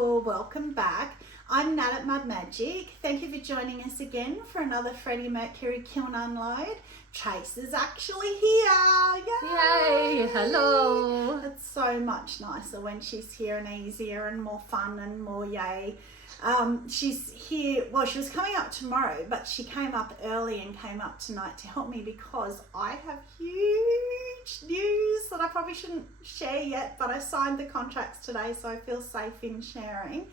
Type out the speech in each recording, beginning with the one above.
people, welcome back. I'm Nat at Mud Magic. Thank you for joining us again for another Freddie Mercury kiln unload. Trace is actually here. Yay! Yay! Hello! It's so much nicer when she's here and easier and more fun and more yay. She's here, well, she was coming up tomorrow, but she came up early and came up tonight to help me because I have huge news that I probably shouldn't share yet, but I signed the contracts today, so I feel safe in sharing.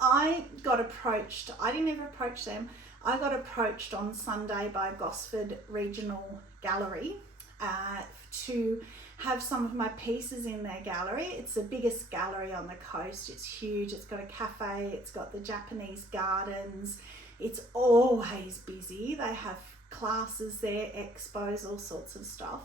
I got approached, I didn't even approach them, I got approached on Sunday by Gosford Regional Gallery to have some of my pieces in their gallery. It's the biggest gallery on the coast. It's huge. It's got a cafe. It's got the Japanese gardens. It's always busy. They have classes there, expos, all sorts of stuff.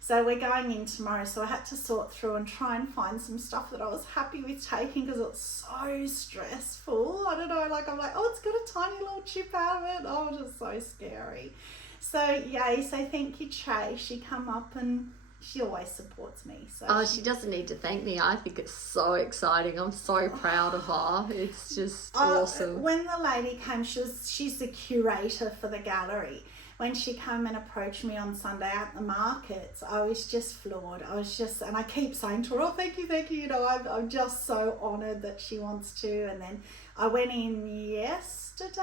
So we're going in tomorrow. So I had to sort through and try and find some stuff that I was happy with taking because it's so stressful. I don't know, I'm like, oh, it's got a tiny little chip out of it. Oh, just so scary. So yay, so thank you, Trey. She come up and she always supports me. So she doesn't need to thank me. I think it's so exciting. I'm so proud of her. It's just awesome. When the lady came, she's the curator for the gallery. When she came and approached me on Sunday at the markets, I was just floored. And I keep saying to her, oh, thank you. You know, I'm just so honoured that she wants to. And then I went in yesterday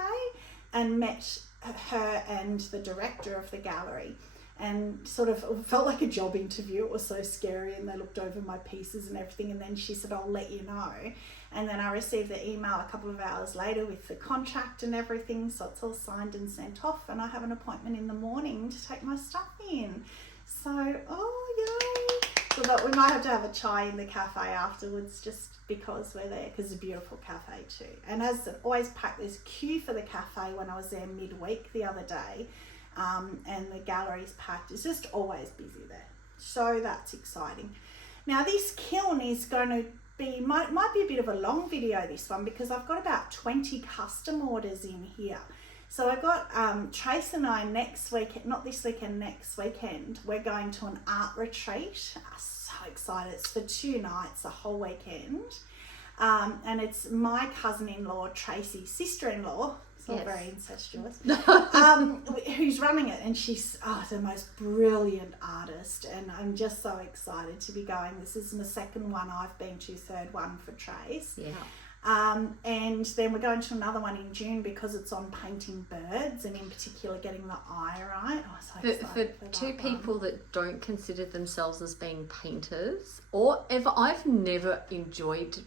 and met her and the director of the gallery and sort of felt like a job interview. It was so scary, and they looked over my pieces and everything, and then she said, I'll let you know. And then I received the email a couple of hours later with the contract and everything, so it's all signed and sent off, and I have an appointment in the morning to take my stuff in. So, oh yay! So that we might have to have a chai in the cafe afterwards just because we're there, because it's a beautiful cafe too. And as always packed, there's a queue for the cafe when I was there midweek the other day. And the gallery's packed. It's just always busy there. So that's exciting. Now this kiln is going to be, might be a bit of a long video, this one, because I've got about 20 custom orders in here. So I got Trace and I next week, not this weekend, next weekend, we're going to an art retreat. I'm so excited. It's for 2 nights, the whole weekend. And it's my cousin-in-law, Tracy's sister-in-law, all very incestuous, who's running it, and she's the most brilliant artist, and I'm just so excited to be going. This is the second one I've been to, third one for Trace. And then we're going to another one in June because it's on painting birds, and in particular getting the eye right. So for two people that don't consider themselves as being painters, or ever, I've never enjoyed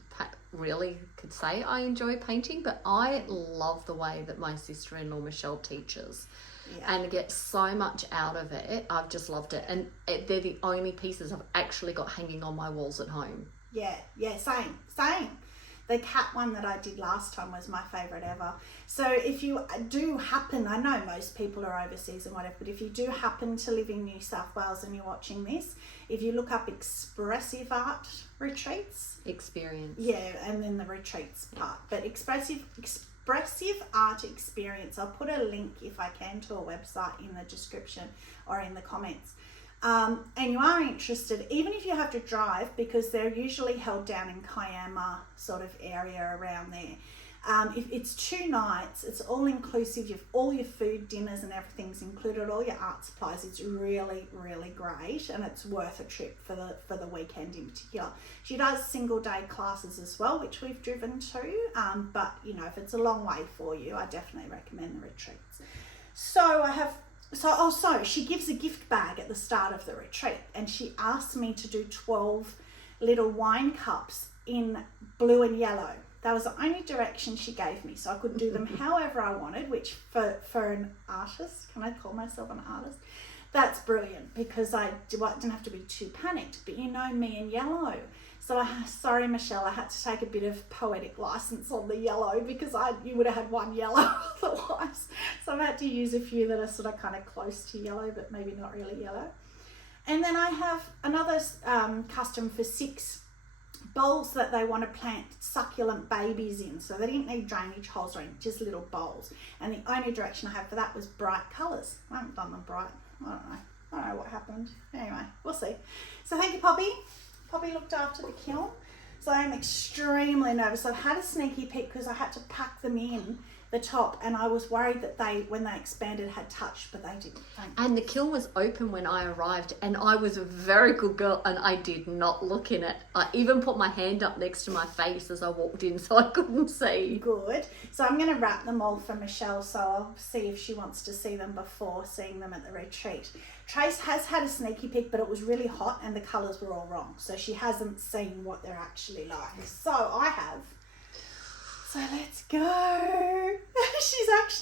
really could say I enjoy painting, but I love the way that my sister-in-law Michelle teaches and get so much out of it. I've just loved it, and they're the only pieces I've actually got hanging on my walls at home. Same. The cat one that I did last time was my favourite ever. So if you do happen, I know most people are overseas and whatever, but if you do happen to live in New South Wales and you're watching this, if you look up expressive art retreats. Experience. Yeah, and then the retreats part. But expressive art experience, I'll put a link if I can to a website in the description or in the comments. And you are interested, even if you have to drive, because they're usually held down in Kiama sort of area around there. If it's 2 nights, it's all inclusive. You've all your food, dinners and everything's included, all your art supplies. It's really, really great, and it's worth a trip for the weekend in particular. She does single day classes as well, which we've driven to, but you know, if it's a long way for you, I definitely recommend the retreats. So she gives a gift bag at the start of the retreat, and she asked me to do 12 little wine cups in blue and yellow. That was the only direction she gave me, so I could do them however I wanted, which for an artist, can I call myself an artist? That's brilliant, because I didn't have to be too panicked, but you know me and yellow. So sorry, Michelle, I had to take a bit of poetic license on the yellow, because you would have had one yellow otherwise. So I had to use a few that are sort of kind of close to yellow, but maybe not really yellow. And then I have another custom for 6 bowls that they want to plant succulent babies in. So they didn't need drainage holes or anything, just little bowls. And the only direction I had for that was bright colours. I haven't done them bright. I don't know what happened. Anyway, we'll see. So thank you, Poppy. Poppy looked after the kiln. So I'm extremely nervous. I've had a sneaky peek because I had to pack them in the top, and I was worried that when they expanded, had touched, but they didn't. And the kiln was open when I arrived, and I was a very good girl, and I did not look in it. I even put my hand up next to my face as I walked in so I couldn't see. Good. So I'm going to wrap them all for Michelle, so I'll see if she wants to see them before seeing them at the retreat. Trace has had a sneaky peek, but it was really hot and the colours were all wrong, so she hasn't seen what they're actually like. So I have. So let's go.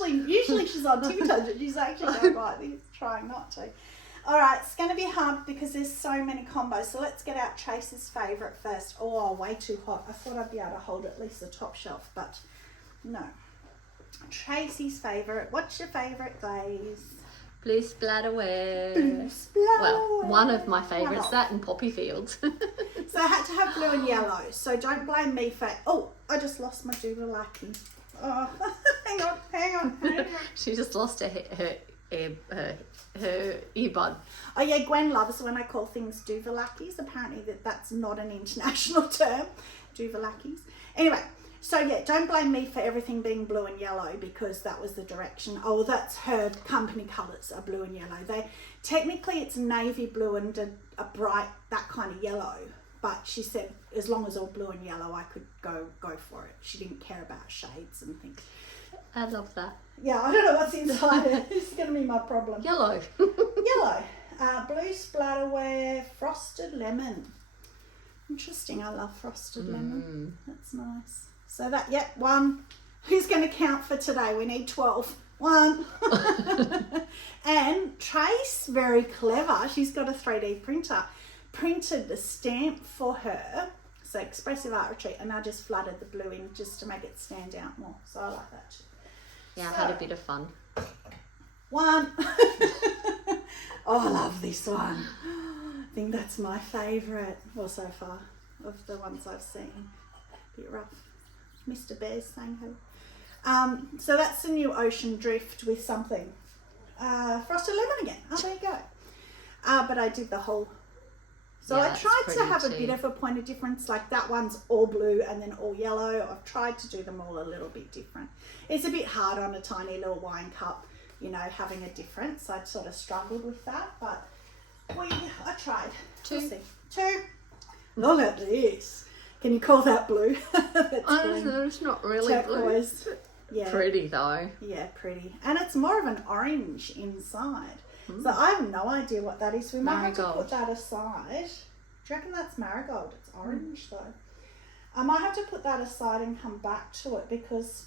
Usually she's on tiptoes, but she's actually going like this, trying not to. All right, it's going to be hard because there's so many combos. So let's get out Trace's favourite first. Oh, way too hot. I thought I'd be able to hold at least the top shelf, but no. Tracy's favourite. What's your favourite glaze? Blue Splatterware. Blue Splatterware. Well, one of my favourites, that and Poppy Fields. So I had to have blue and yellow. So don't blame me for... Oh, I just lost my Duvalaki. Oh, hang on. She just lost her earbud. Oh yeah, Gwen loves when I call things Duvalakis. Apparently that's not an international term. Duvalakis. Anyway, so yeah, don't blame me for everything being blue and yellow because that was the direction. Oh, that's her company colours are blue and yellow. Technically it's navy blue and a bright, that kind of yellow. But she said as long as all blue and yellow, I could go for it. She didn't care about shades and things. I love that. Yeah, I don't know what's inside it. It's going to be my problem. Yellow. Yellow. Blue Splatterware, frosted lemon. Interesting. I love frosted lemon. That's nice. So that, yep, one. Who's going to count for today? We need 12. 1. And Trace, very clever. She's got a 3D printer. Printed the stamp for her. So Expressive Art Retreat. And I just flooded the blue in just to make it stand out more. So I like that too. Yeah, I had a bit of fun. 1. Oh, I love this one. I think that's my favourite, well, so far, of the ones I've seen. A bit rough. Mr. Bear's saying hello. So that's the new Ocean Drift with something. Frosted lemon again. Oh, there you go. But I did the whole... So yeah, I tried to have a bit of a point of difference, like that one's all blue and then all yellow. I've tried to do them all a little bit different. It's a bit hard on a tiny little wine cup, you know, having a difference. I sort of struggled with that, but I tried. 2. We'll see. 2. Look at this. Can you call that blue? It's not really turquoise. Blue. Yeah. Pretty though. Yeah, pretty. And it's more of an orange inside. So I have no idea what that is. We might have to put that aside. Do you reckon that's marigold? It's orange though. I might have to put that aside and come back to it because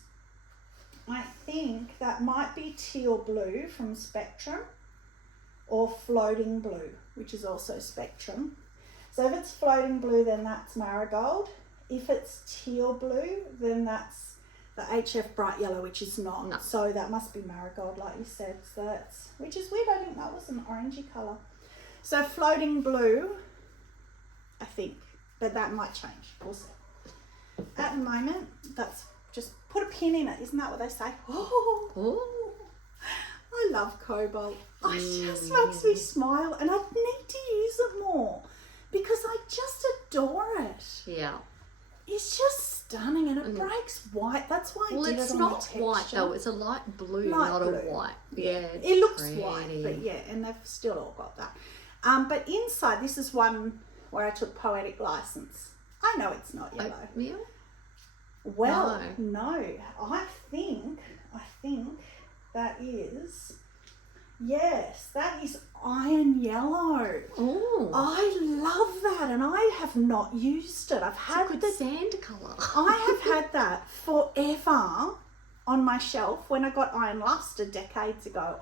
I think that might be teal blue from Spectrum or floating blue, which is also Spectrum. So if it's floating blue, then that's marigold. If it's teal blue, then that's the HF bright yellow, which is not. No. So that must be marigold, like you said. So that's, which is weird. I think that was an orangey colour. So floating blue, I think, but that might change. We'll see. At the moment, that's just put a pin in it. Isn't that what they say? Oh, I love cobalt. It just makes me smile, and I need to use it more because I just adore it. Yeah. It's just stunning, and it breaks white. That's why I did it on the texture. Well, it's not white though. It's a light blue, not a white. Yeah, it looks white, but yeah, and they've still all got that. But inside, this is one where I took poetic license. I know it's not yellow. Oatmeal? Well, no. I think that is. Yes, that is iron yellow. Oh, I love that, and I have not used it. I've had the sand colour. I have had that forever on my shelf. When I got Iron Luster decades ago,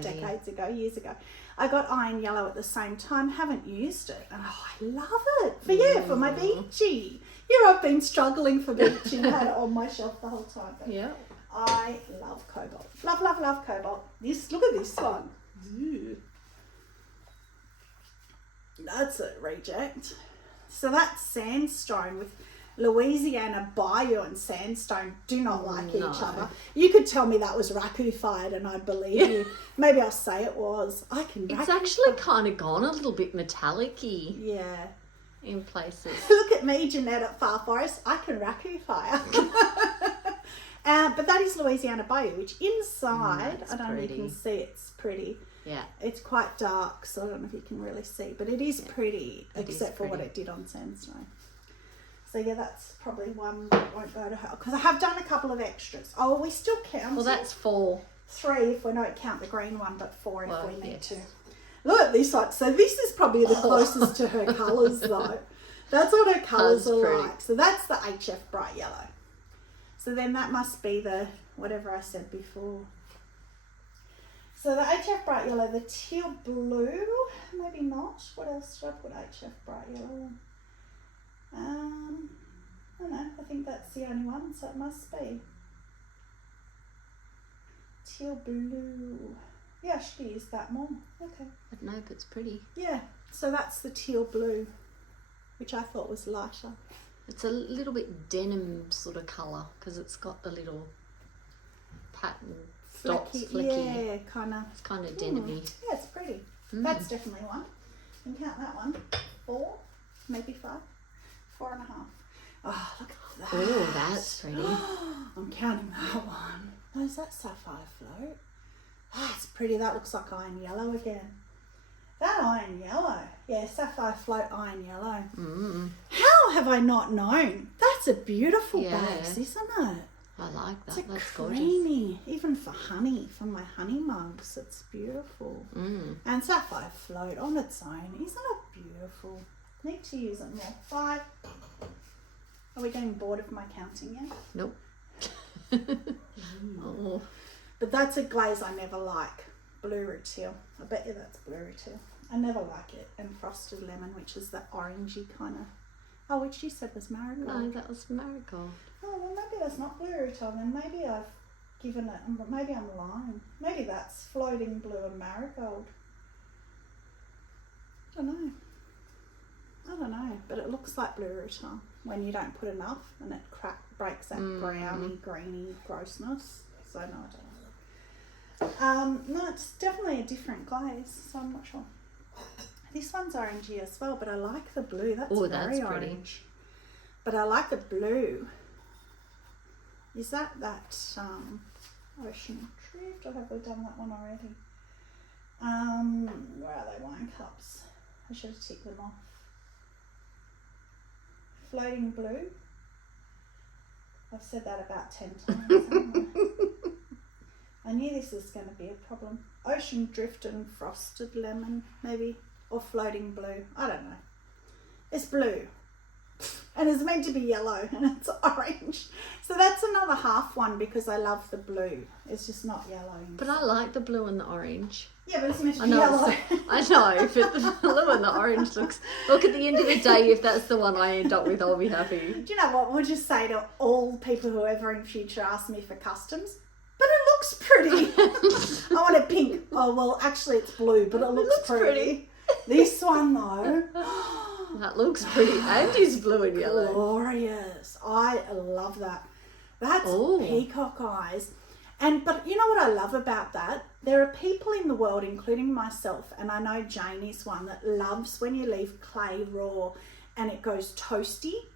decades ago, years ago, I got iron yellow at the same time. Haven't used it, and I love it. For my beachy. I've been struggling for beachy. Had it on my shelf the whole time. Yeah. I love cobalt. Love, love, love cobalt. Look at this one. Ew. That's a reject. So that's sandstone with Louisiana Bayou and sandstone do not like each other. You could tell me that was raku fired and I'd believe you. Maybe I'll say it was. It's actually kind of gone a little bit metallic-y. Yeah. in places. Look at me, Jeanette at Far Forest. I can raku fire. But that is Louisiana Bayou, which inside, I don't know if you can see, it's pretty. Yeah. It's quite dark, so I don't know if you can really see, but it is pretty, except for what it did on sandstone. So yeah, that's probably one that won't go to her, because I have done a couple of extras. Oh, we still count. Well, that's 4. 3 if we don't count the green one, but 4 if we need to. Look at this one. So this is probably the closest to her colours though. That's what her colours are pretty. Like. So that's the HF bright yellow. So then that must be the, whatever I said before. So the HF bright yellow, the teal blue, maybe not. What else should I put HF bright yellow on? I don't know, I think that's the only one, so it must be. Teal blue. Yeah, I should use that more. Okay. But no, but it's pretty. Yeah, so that's the teal blue, which I thought was lighter. It's a little bit denim sort of colour because it's got the little pattern dots, flecky. Yeah, kind of. It's kind of denim-y. Yeah, it's pretty. That's definitely one. You can count that one. 4, maybe 5, 4.5. Oh, look at that. Oh, that's pretty. I'm counting that one. Oh, is that sapphire float? Oh, it's pretty. That looks like iron yellow again. That iron yellow. Yeah, sapphire float iron yellow. How have I not known? That's a beautiful base, isn't it? I like that. It's That's creamy. gorgeous. Even for honey, for my honey mugs, it's beautiful. And sapphire float on its own. Isn't it beautiful? Need to use it more. 5. Are we getting bored of my counting yet? Nope. Oh. But that's a glaze I never like. Blue root teal. I bet you that's blue root teal. I never like it. And frosted lemon, which is the orangey kind of. Oh, which you said was marigold. No, that was marigold. Oh, well, maybe that's not blue root teal. Then maybe I've given it. Maybe I'm lying. Maybe that's floating blue and marigold. I don't know. But it looks like blue root teal when you don't put enough, and it breaks that browny, greeny grossness. So no, I don't know. No, it's definitely a different glaze, so I'm not sure. This one's orangey as well, but I like the blue. That's very orange. But I like the blue. Is that Ocean Drift, or have we done that one already? Where are they? Wine cups. I should have ticked them off. Floating blue. I've said that about 10 times, haven't I? I knew this was going to be a problem. Ocean Drift and frosted lemon, maybe, or floating blue. I don't know. It's blue, and it's meant to be yellow, and it's orange. So that's another half one because I love the blue. It's just not yellow. But I like the blue and the orange. Yeah, but it's meant to be yellow. I know, but the blue and the orange looks. Look, at the end of the day, if that's the one I end up with, I'll be happy. Do you know what? We'll just say to all people who ever in future ask me for customs. But it looks pretty. I want it pink. Oh, well, actually it's blue, but it looks pretty. This one, though. That looks pretty and is blue and yellow. Glorious. I love that. That's peacock eyes. But you know what I love about that? There are people in the world, including myself, and I know Jane is one, that loves when you leave clay raw and it goes toasty.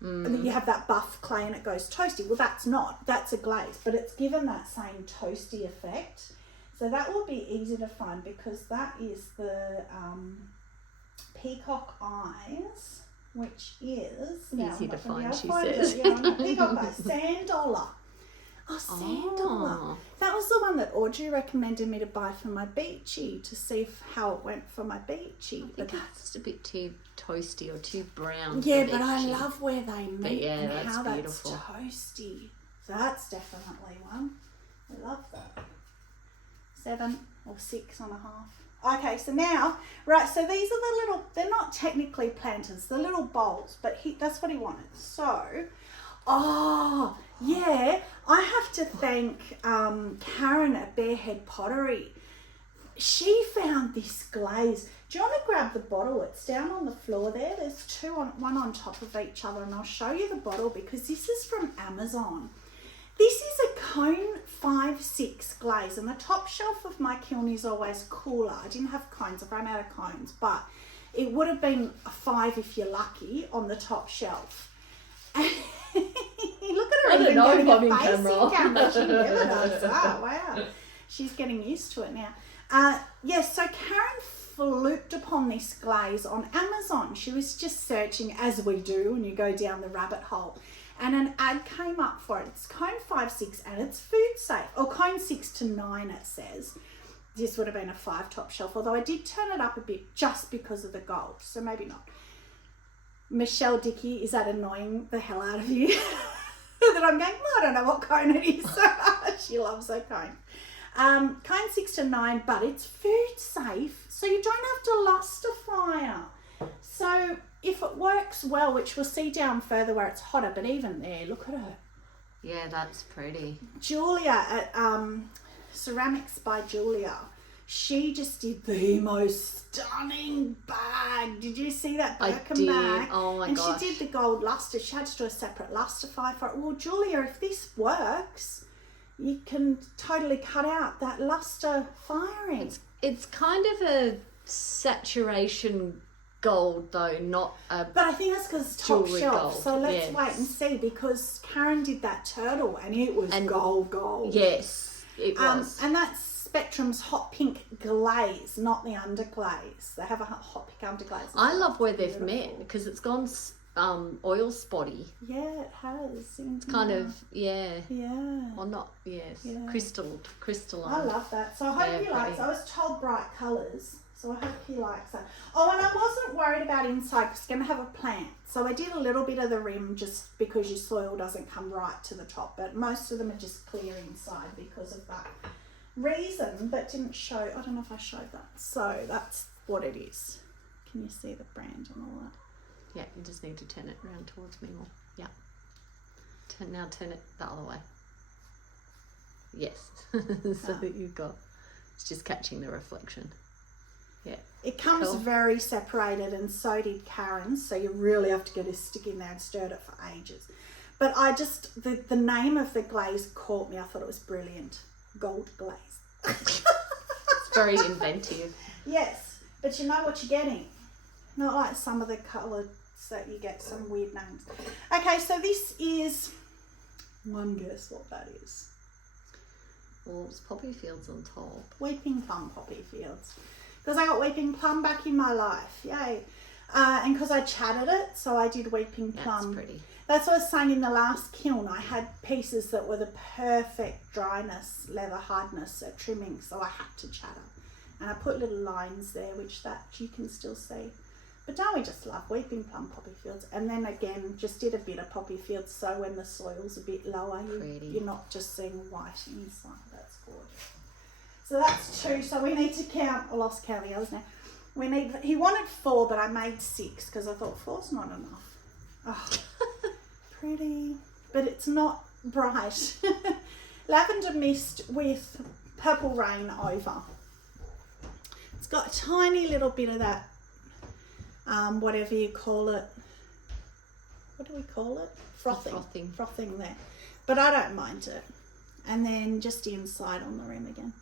And you have that buff clay and it goes toasty. Well, that's a glaze, but it's given that same toasty effect. So that will be easy to find because that is the peacock eyes, which is easy to find, she says. Yeah, peacock eyes, sand dollar. Oh, sand dollar. That was the one that Audrey recommended me to buy for my beachy to see how it went for my beachy. I think it's just a bit too toasty or too brown. Yeah, but I love where they meet and that's how beautiful. That's toasty. So that's definitely one. I love that. 7 or 6.5. Okay, so now, right, so these are the little, they're not technically planters, the little bowls, but that's what he wanted. So, yeah, I have to thank Karen at Barehead Pottery. She found this glaze. Do you want to grab the bottle? It's down on the floor there. There's one on top of each other, and I'll show you the bottle because this is from Amazon. This is a cone 5-6 glaze, and the top shelf of my kiln is always cooler. I didn't have cones, I've run out of cones, but It would have been a 5 if you're lucky on the top shelf. Look at her even getting a facing camera. She never does that. Wow. She's getting used to it now. Yes, so Karen looped upon this glaze on Amazon. She was just searching, as we do when you go down the rabbit hole, and an ad came up for it. It's cone 5, 6, and it's food safe, or cone 6 to 9 it says. This would have been a 5 top shelf, although I did turn it up a bit just because of the gold, so maybe not. Michelle Dickey, is that annoying the hell out of you? That I'm going, well, I don't know what cone it is. She loves her cone. Cone 6 to 9, but it's food safe, so you don't have to lust a fire. So if it works well, which we'll see down further where it's hotter, but even there, look at her. Yeah, that's pretty. Julia at Ceramics by Julia, she just did the most stunning bag. Did you see that Birkin bag? Oh my gosh. And she did the gold luster. She had to do a separate luster fire for it. Well, Julia, if this works, you can totally cut out that luster firing. It's kind of a saturation gold though, not a But I think that's because it's top shelf. Gold. So let's wait and see, because Karen did that turtle and it was gold. Yes, it was. And that's Spectrum's hot pink glaze, not the underglaze. They have a hot pink underglaze. I love where they've met because it's gone oil spotty. Yeah, it has. It's kind of Yeah. Well, not crystalline. I love that. So I hope he likes. I was told bright colours, so I hope he likes that. Oh, and I wasn't worried about inside because it's going to have a plant. So I did a little bit of the rim just because your soil doesn't come right to the top, but most of them are just clear inside because of that reason, but didn't show. I don't know if I showed that. So that's what it is. Can you see the brand and all that? Yeah, you just need to turn it around towards me more. Yeah. Now turn it the other way. Yes. So that you've got, it's just catching the reflection. Yeah. It comes very separated, and so did Karen's, so you really have to get a stick in there and stir it for ages. But I just, the name of the glaze caught me. I thought it was brilliant. Gold glaze. It's very inventive. Yes, but you know what you're getting. Not like some of the colours that you get some weird names. Okay, so this is, one guess what that is. Well, it's poppy fields on top. Weeping plum poppy fields. Because I got weeping plum back in my life. Yay. And because I chatted it, so I did weeping plum. That's pretty. That's what I was saying in the last kiln. I had pieces that were the perfect dryness, leather hardness at trimming, so I had to chatter. And I put little lines there, which that you can still see. But don't we just love weeping plum poppy fields? And then again, just did a bit of poppy fields, so when the soil's a bit lower, you're not just seeing white inside. That's gorgeous. So that's 2. So we need to count. I lost count the others now. He wanted 4, but I made 6 because I thought 4's not enough. Oh, pretty, but it's not bright. Lavender mist with purple rain over. It's got a tiny little bit of that, whatever you call it. What do we call it? Frothing there. But I don't mind it. And then just inside on the rim again.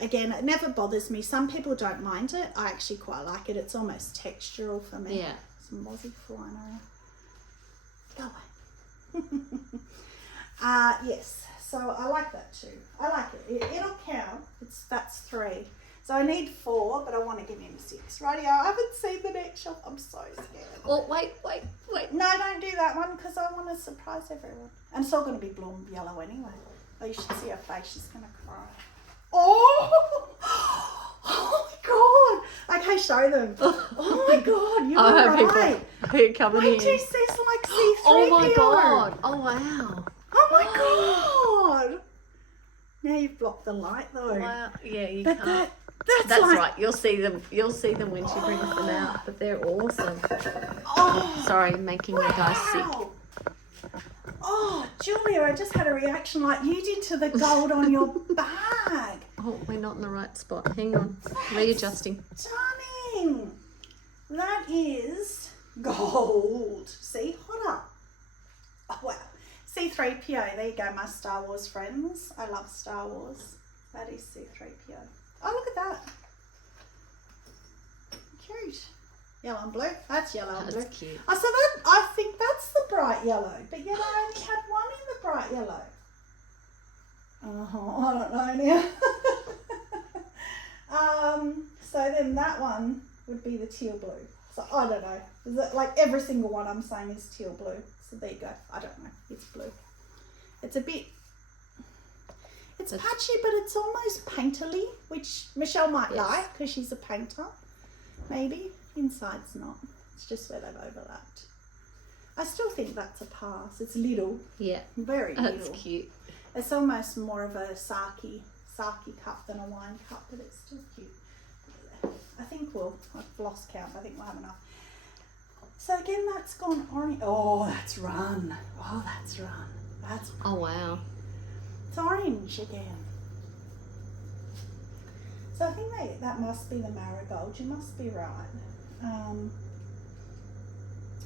Again, it never bothers me. Some people don't mind it. I actually quite like it. It's almost textural for me. Yeah. Some mozzie flying around. Go away. Yes. So I like that too. I like it. It'll count. That's 3. So I need 4, but I want to give him 6. Rightio. I haven't seen the next shelf. I'm so scared. Oh, wait. No, don't do that one because I want to surprise everyone. And it's all going to be blue and yellow anyway. Oh, you should see her face. She's going to cry. Oh! Oh my God! Okay, show them. Oh my God, you're right. People coming in. Wait, this is like C3PO. Oh my God! Oh wow! Oh my God! Now you've blocked the light though. Wow. Yeah, you but can't. That's like, right. You'll see them when she brings them out. But they're awesome. Oh, sorry, making you guys sick. Oh, Julia, I just had a reaction like you did to the gold on your bag. Oh, we're not in the right spot. Hang on. Readjusting. Stunning. That is gold. See, hotter. Oh, wow. C3PO. There you go, my Star Wars friends. I love Star Wars. That is C3PO. Oh, look at that. cute. Yellow and blue. That's yellow and blue. That's cute. Oh, so that, I think that's the bright yellow. But yet I only had one in the bright yellow. Oh, I don't know now. So then that one would be the teal blue. So I don't know. Is it like every single one I'm saying is teal blue? So there you go. I don't know. It's blue. It's a bit... It's patchy, but it's almost painterly, which Michelle might like because she's a painter. Maybe. Inside's not. It's just where they've overlapped. I still think that's a pass. It's little. Yeah. Very little. That's cute. It's almost more of a sake cup than a wine cup, but it's still cute. I think I've lost count. I think we'll have enough. So again, that's gone orange. Oh, that's run. Oh, that's run. That's Oh, wow. It's orange again. So I think that must be the marigold. You must be right.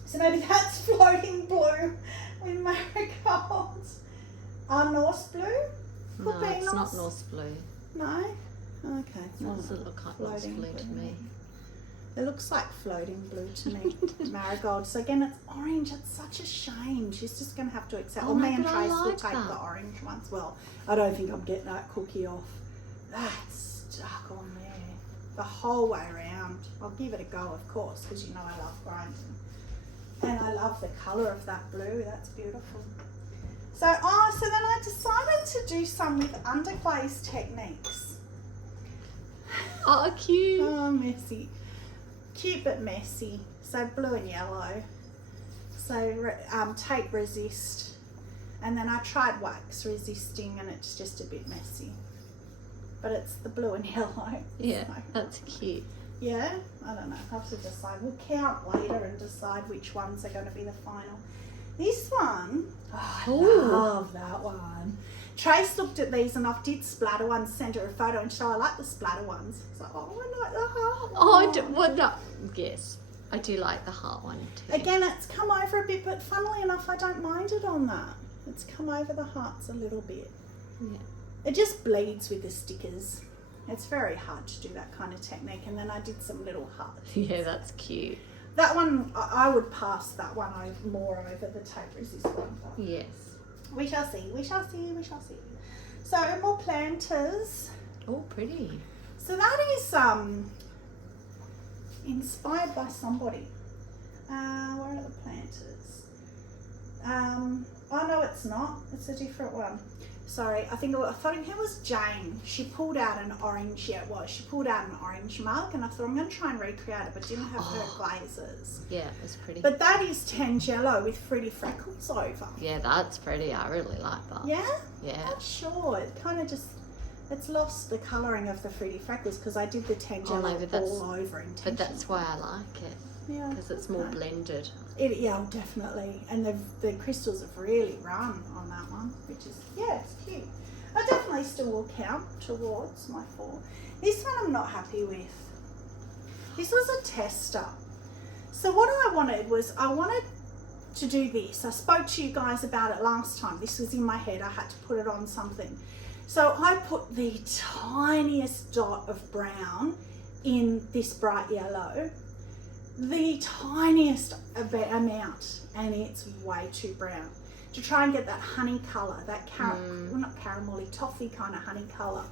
So maybe that's floating blue with marigolds. Norse blue? No, it's not Norse blue. No? Okay. It doesn't look like Norse blue to me. It looks like floating blue to me. Marigold. So again, it's orange. It's such a shame. She's just going to have to accept. Oh, me and but I Trace will like take that. the orange ones. Well, I don't think I'm getting that cookie off. That's stuck on there. The whole way around. I'll give it a go, of course, because you know I love grinding. And I love the colour of that blue. That's beautiful. So then I decided to do some with underglaze techniques. Oh, cute. Oh, messy. Cute but messy. So blue and yellow. So tape resist. And then I tried wax resisting and it's just a bit messy. But it's the blue and yellow. Yeah, so. that's cute. Yeah? I don't know. I'll have to decide. We'll count later and decide which ones are going to be the final. This one, I love that one. Trace looked at these and I did splatter ones, sent her a photo and she I like the splatter ones. So, I like the heart one. Oh, yes. I do like the heart one too. Again, it's come over a bit, but funnily enough, I don't mind it on that. It's come over the hearts a little bit. Yeah. It just bleeds with the stickers. It's very hard to do that kind of technique. And then I did some little hearts. Yeah, that's cute. That one, I would pass that one more over the tape resist one. Yes. We shall see, we shall see, we shall see. So more planters. Oh, pretty. So that is inspired by somebody. Where are the planters? Oh no, it's not. It's a different one. Sorry, I thought it was Jane. She pulled out an orange. Yeah, it was. She pulled out an orange mug, and I thought I'm going to try and recreate it, but didn't have her glazes. Yeah, it was pretty. But that is tanned yellow with fruity freckles over. Yeah, that's pretty. I really like that. Yeah? Yeah. Not sure. It kind of just, it's lost the colouring of the fruity freckles because I did the tanned yellow all over intentionally. But that's why I like it. Yeah. Because it's more blended. Yeah, definitely. And the crystals have really run on that one, which is, yeah, it's cute. I definitely still will count towards my 4. This one I'm not happy with. This was a tester. So what I wanted to do this. I spoke to you guys about it last time. This was in my head. I had to put it on something. So I put the tiniest dot of brown in this bright yellow. The tiniest amount, and it's way too brown, to try and get that honey colour, that well, not caramelly, toffee kind of honey colour,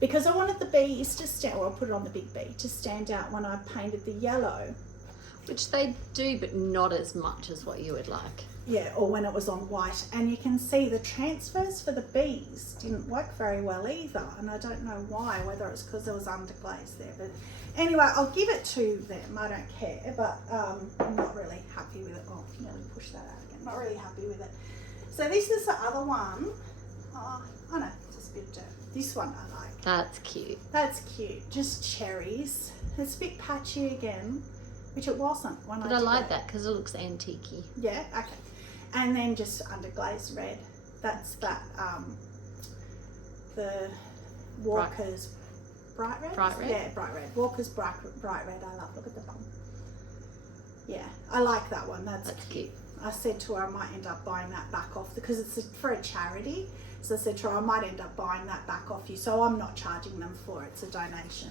because I wanted the bees to stand, or I put it on the big bee, to stand out when I painted the yellow. Which they do, but not as much as what you would like. Yeah, or when it was on white. And you can see the transfers for the bees didn't work very well either, and I don't know why, whether it's because there was underglaze there, but anyway, I'll give it to them. I don't care, but I'm not really happy with it. Oh, nearly pushed that out again. Not really happy with it. So this is the other one. Oh, I know, it's just a bit of dirt. This one I like. That's cute. That's cute. Just cherries. It's a bit patchy again, which it wasn't when But I like that because it looks antique-y. Yeah, okay. And then just underglazed red. That's that, the Walker's Bright Red? Bright Red? Yeah, Bright Red. Walker's Bright Red, I love. Look at the bum. Yeah, I like that one. That's cute. I said to her I might end up buying that back off because it's for a charity. So I said to her I might end up buying that back off you. So I'm not charging them for it. It's a donation.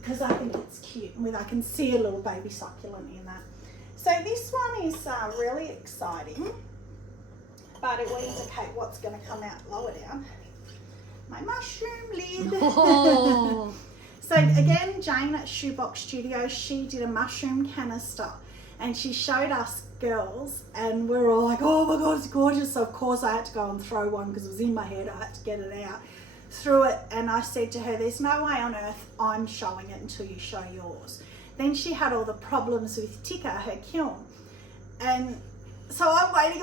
because I think it's cute. I can see a little baby succulent in that. So this one is really exciting, but it will indicate what's going to come out lower down. My mushroom lid. Oh. So again, Jane at Shoebox Studios, she did a mushroom canister and she showed us girls and we're all like, oh my God, it's gorgeous. So of course I had to go and throw one because it was in my head. I had to get it out. Threw it and I said to her, there's no way on earth I'm showing it until you show yours. Then she had all the problems with Tika, her kiln. And so I'm waiting,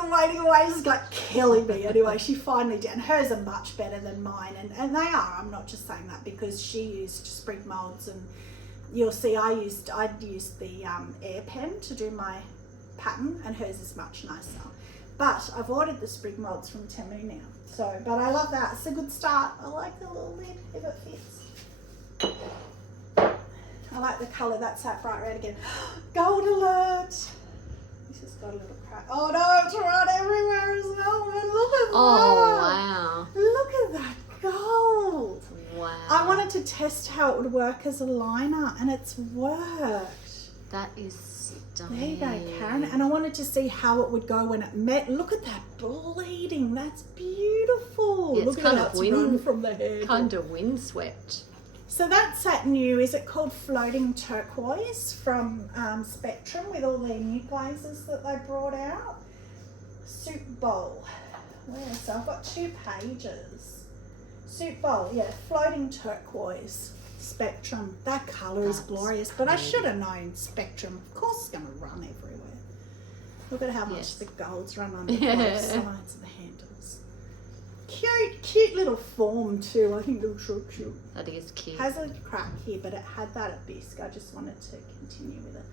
it's like killing me. Anyway, she finally did. And hers are much better than mine. And they are. I'm not just saying that because she used sprig molds. And you'll see I'd used the air pen to do my pattern. And hers is much nicer. But I've ordered the sprig molds from Temu now. So, but I love that. It's a good start. I like the little lid if it fits. I like the colour. That's that bright red again. Gold alert. This has got a little crack. Oh no, it's right everywhere as well. But look at that. Oh, wow. Look at that gold. Wow. I wanted to test how it would work as a liner and it's worked. That is stunning. There you go, Karen. And I wanted to see how it would go when it met. Look at that bleeding. That's beautiful. Yeah, it's look kind at of how it's run from the head. Kind of windswept. So that's that new, is it called Floating Turquoise from Spectrum with all their new glazes that they brought out. Soup bowl. Where? So I've got 2 pages. Soup bowl, yeah, Floating Turquoise. Spectrum. That colour is glorious, but I should have known Spectrum. Of course it's going to run everywhere. Look at how much the gold's run on both sides of the handles. Cute little form too. I think it looks so cute. That is cute. Has a crack here, but it had that at bisque. I just wanted to continue with it.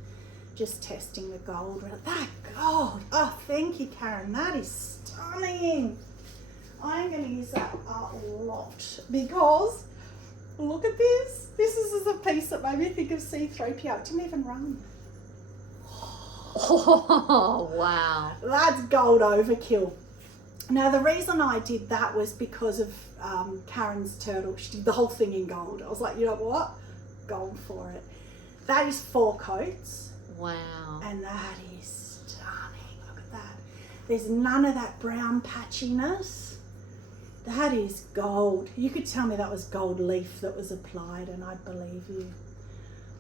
Just testing the gold. That gold. Oh, thank you, Karen. That is stunning. I'm going to use that a lot because look at this. This is a piece that made me think of C3PO. It didn't even run. Oh, wow. That's gold overkill. Now, the reason I did that was because of Karen's turtle. She did the whole thing in gold. I was like, you know what? Gold for it. That is 4 coats. Wow. And that is stunning. Look at that. There's none of that brown patchiness. That is gold. You could tell me that was gold leaf that was applied and I'd believe you.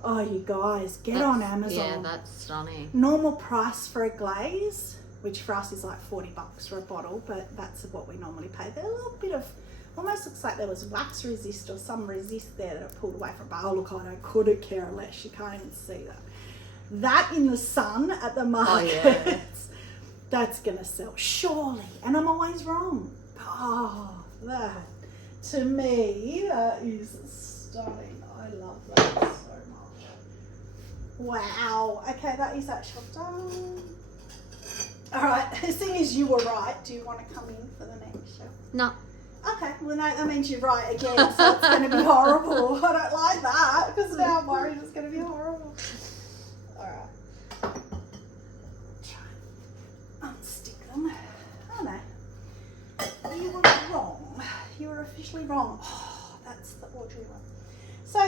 Oh, you guys, get on Amazon. Yeah, that's stunning. Normal price for a glaze, which for us is like $40 for a bottle, but that's what we normally pay. They're a little bit of, almost looks like there was wax resist or some resist there that I pulled away from. Oh, look, I couldn't care less. You can't even see that. That in the sun at the market, oh, yeah. That's going to sell, surely. And I'm always wrong. Oh, that, to me, that is stunning. I love that so much. Wow. Okay, that is actually done. All right, seeing as you were right, do you want to come in for the next show? No. Okay, well, no, that means you're right again, so it's going to be horrible. I don't like that, because now I'm worried it's going to be horrible. All right. Try and unstick them. Oh, no. You were wrong. You were officially wrong. Oh, that's the Audrey one. So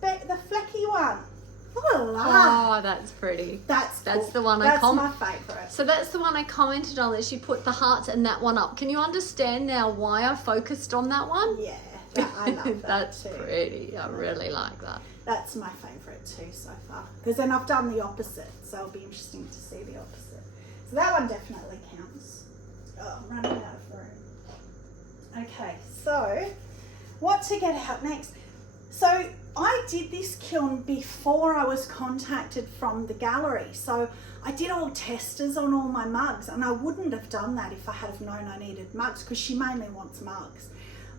the flecky one. Look at that. Oh, that's pretty. That's cool. the one That's my favourite. So that's the one I commented on, that she put the hearts and that one up. Can you understand now why I focused on that one? Yeah, I love that. That's too. pretty. I really like that. That's my favourite too so far. Because then I've done the opposite, so it'll be interesting to see the opposite. So that one definitely counts. Oh, I'm running out of room. Okay, so what to get out next? So I did this kiln before I was contacted from the gallery. So I did all testers on all my mugs, and I wouldn't have done that if I had have known I needed mugs, because she mainly wants mugs.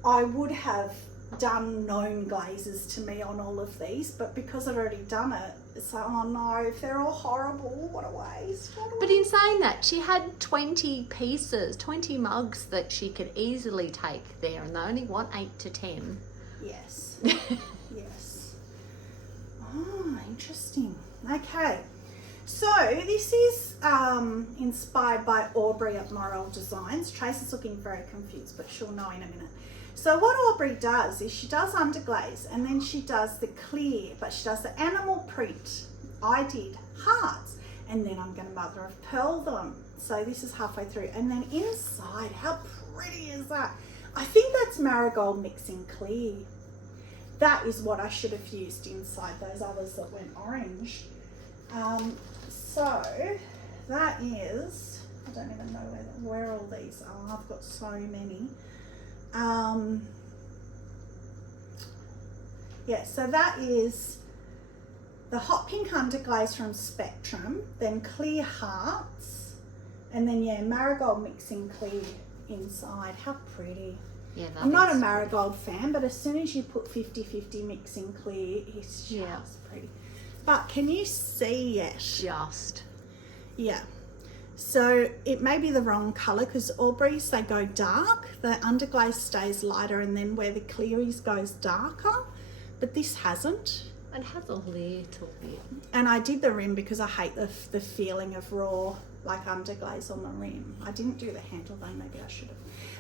I would have done known glazes to me on all of these, but because I'd already done it, it's like, oh no, if they're all horrible, what a waste. But in saying that, she had 20 pieces, 20 mugs that she could easily take there, and they only want 8 to 10. Yes. Yes. Oh, interesting. Okay. So this is inspired by Aubrey at Morel Designs. Tracy's looking very confused, but she'll know in a minute. So what Aubrey does is she does underglaze and then she does the clear, but she does the animal print. I did hearts, and then I'm going to mother of pearl them. So this is halfway through, and then inside, how pretty is that? I think that's marigold mixing clear. That is what I should have used inside those others that went orange. So that is, I don't even know where all these are. I've got so many. Yeah, so that is the hot pink underglaze from Spectrum, then clear hearts, and then yeah, marigold mixing clear inside. How pretty. Yeah, I'm not a marigold fan, but as soon as you put 50-50 mixing clear, it's just pretty. But can you see yet? Just. Yeah. So it may be the wrong colour because Aubrey's, they go dark. The underglaze stays lighter and then where the clearies goes darker. But this hasn't. It has a little bit. And I did the rim because I hate the feeling of raw, like underglaze on the rim. I didn't do the handle though, maybe I should have.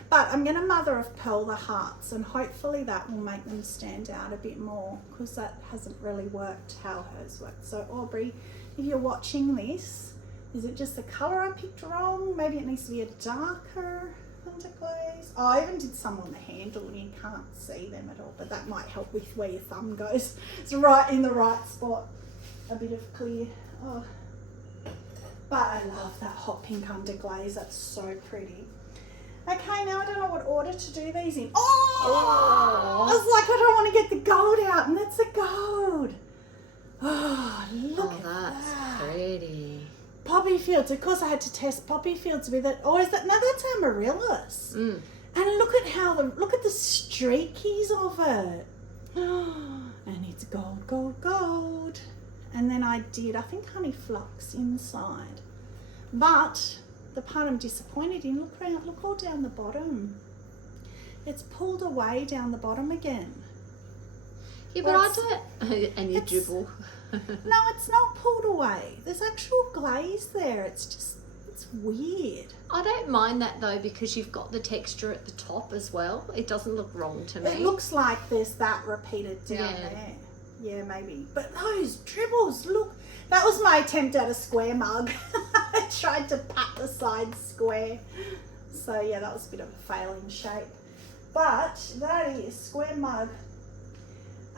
But I'm going to mother of pearl the hearts and hopefully that will make them stand out a bit more because that hasn't really worked how hers worked. So Aubrey, if you're watching this, is it just the colour I picked wrong? Maybe it needs to be a darker underglaze. Oh, I even did some on the handle and you can't see them at all, but that might help with where your thumb goes. It's right in the right spot. A bit of clear. Oh. But I love that hot pink underglaze. That's so pretty. Okay, now I don't know what order to do these in. Oh! I was like, I don't want to get the gold out, and that's the gold. Oh, look at that's that. pretty. Poppy fields. Of course, I had to test poppy fields with it. Or is that? No, that's amaryllis. Mm. And look at the streakies of it. And it's gold, gold, gold. And then I think honey flux inside. But the part I'm disappointed in, look all down the bottom. It's pulled away down the bottom again. Yeah, but I don't. And you dribble. No, it's not pulled away. There's actual glaze there. It's weird. I don't mind that though because you've got the texture at the top as well. It doesn't look wrong to me. It looks like there's that repeated down there. Yeah, maybe. But those dribbles, look. That was my attempt at a square mug. I tried to pat the sides square. So yeah, that was a bit of a failing shape. But that is square mug.